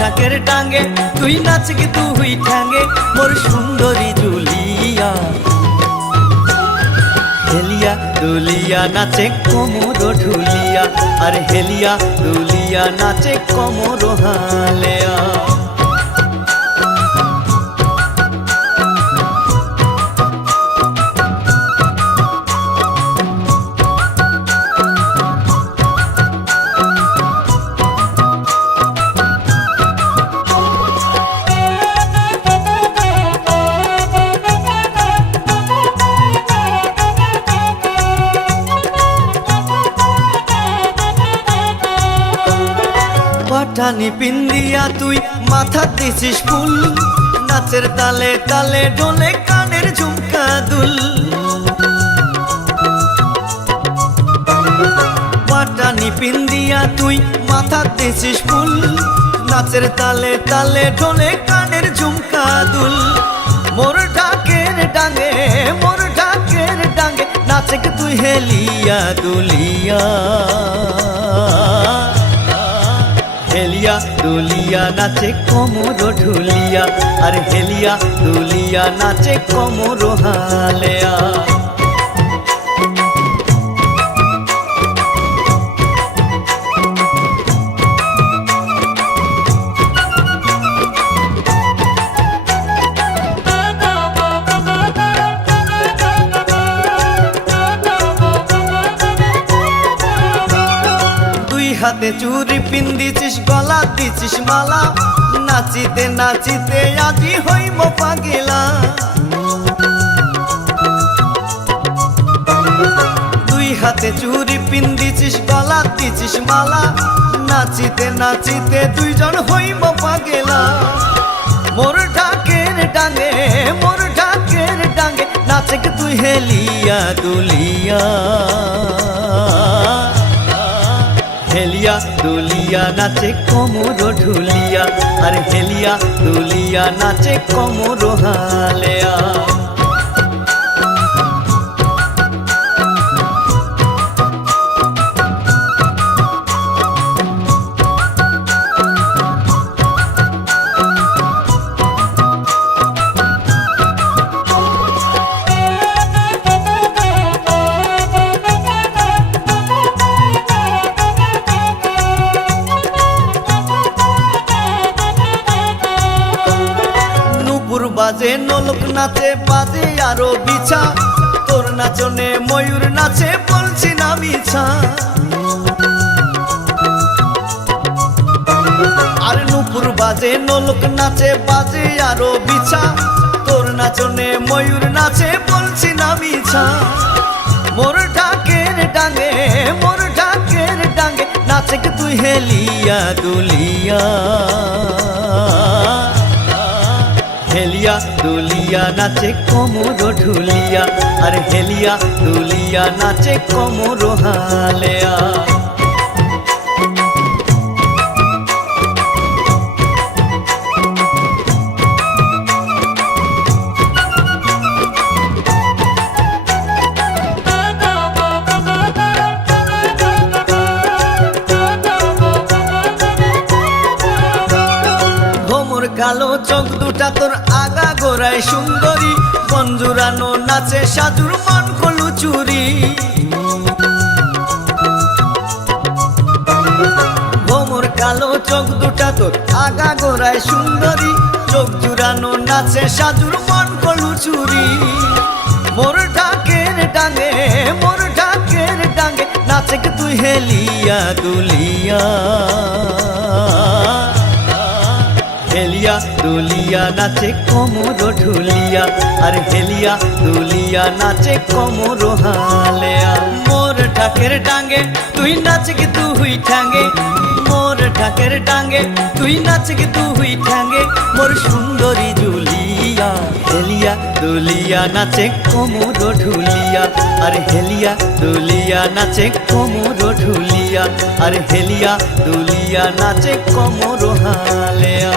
ঢাকের টাঙ্গে তুই নাচ কি তুই ঠ্যাঙ্গে মোর সুন্দরী জুলিয়া। হেলিয়া দুলিয়া নাচে কোমর ঢুলিয়া, আর হেলিয়া দুলিয়া নাচে কোমর হালেয়া। পাঠানি পিন্দিয়া তুই মাথা দিছিস ফুল, নাচের তালে তালে ডোলে কানের ঝুমকা দুল। পাঠানি পিন্দিয়া তুই মাথা দিছিস ফুল, নাচের তালে তালে ডোলে কানের ঝুমকা দুল। মোর ঢাকের ডাঙ্গে মোর ঢাকের ডাঙ্গে নাচে কি তুই হেলিয়া দুলিয়া। হেলিয়া দুলিয়া নাচে কোমর ঢুলিয়া, আর হেলিয়া দুলিয়া নাচে কোমর হালেয়া। হাতে চুরি পিন্দিছিস গলা দিছিস মালা, নাচিতে নাচিতে আজি হইব পাগিলা। দুই হাতে চুরি পিন্দিছিস গলা দিছিস মালা, নাচিতে নাচিতে দুইজন হইব পাগিলা। মোর ঢাকের ডাঙ্গে মোর ঢাকের ডাঙ্গে নাচে কি তুই হেলিয়া দুলিয়া। হেলিয়া দুলিয়া নাচে কোমর ঢুলিয়া, আর হেলিয়া দুলিয়া নাচে কোমর হালেয়া। বাজে নোলক নাচে বাজে আরো বিছা, তোর নাচনে ময়ূর নাচে বলছি না মিছা। আর নুপুর বাজে নোলক নাচে বাজে আরো বিছা, তোর নাচনে ময়ূর নাচে বলছি না মিছা। মোর ঢাকের ডাঙ্গে মোর ঢাকের ডাঙ্গে নাচে কি তুই হেলিয়া দুলিয়া। হেলিয়া দুলিয়া নাচে কোমর ঢুলিয়া, আর হেলিয়া দুলিয়া নাচে কোমর হালেয়া। কালো চোখ দুটা তোর আগা গোড়ায় সুন্দরী, বঞ্জুরানো নাচে সাজুর মন কলু চুরি। ভোমর কালো চোখ দুটা তোর আগা গোড়ায় সুন্দরী, চোখ জুড়ানো নাচে সাজুর মন কলু চুরি। মোর ঢাকের ডাঙ্গে মোর ঢাকের ডাঙ্গে নাচে কি তুই হেলিয়া দুলিয়া। হেলিয়া দুলিয়া নাচে কোমর ঢুলিয়া, আর হেলিয়া দুলিয়া নাচে কোমর হালেয়া। মোর ঢাকের ডাঙ্গে তুই নাচ কি তুই ঠ্যাঙ্গে, মোর ঢাকের ডাঙ্গে তুই নাচ কি তুই ঠ্যাঙ্গে মোর সুন্দরী জুলিয়া। হেলিয়া দুলিয়া নাচে কোমর ঢুলিয়া, আর হেলিয়া দুলিয়া নাচে কোমর ঢুলিয়া, আর হেলিয়া দুলিয়া নাচে কোমর হালেয়া।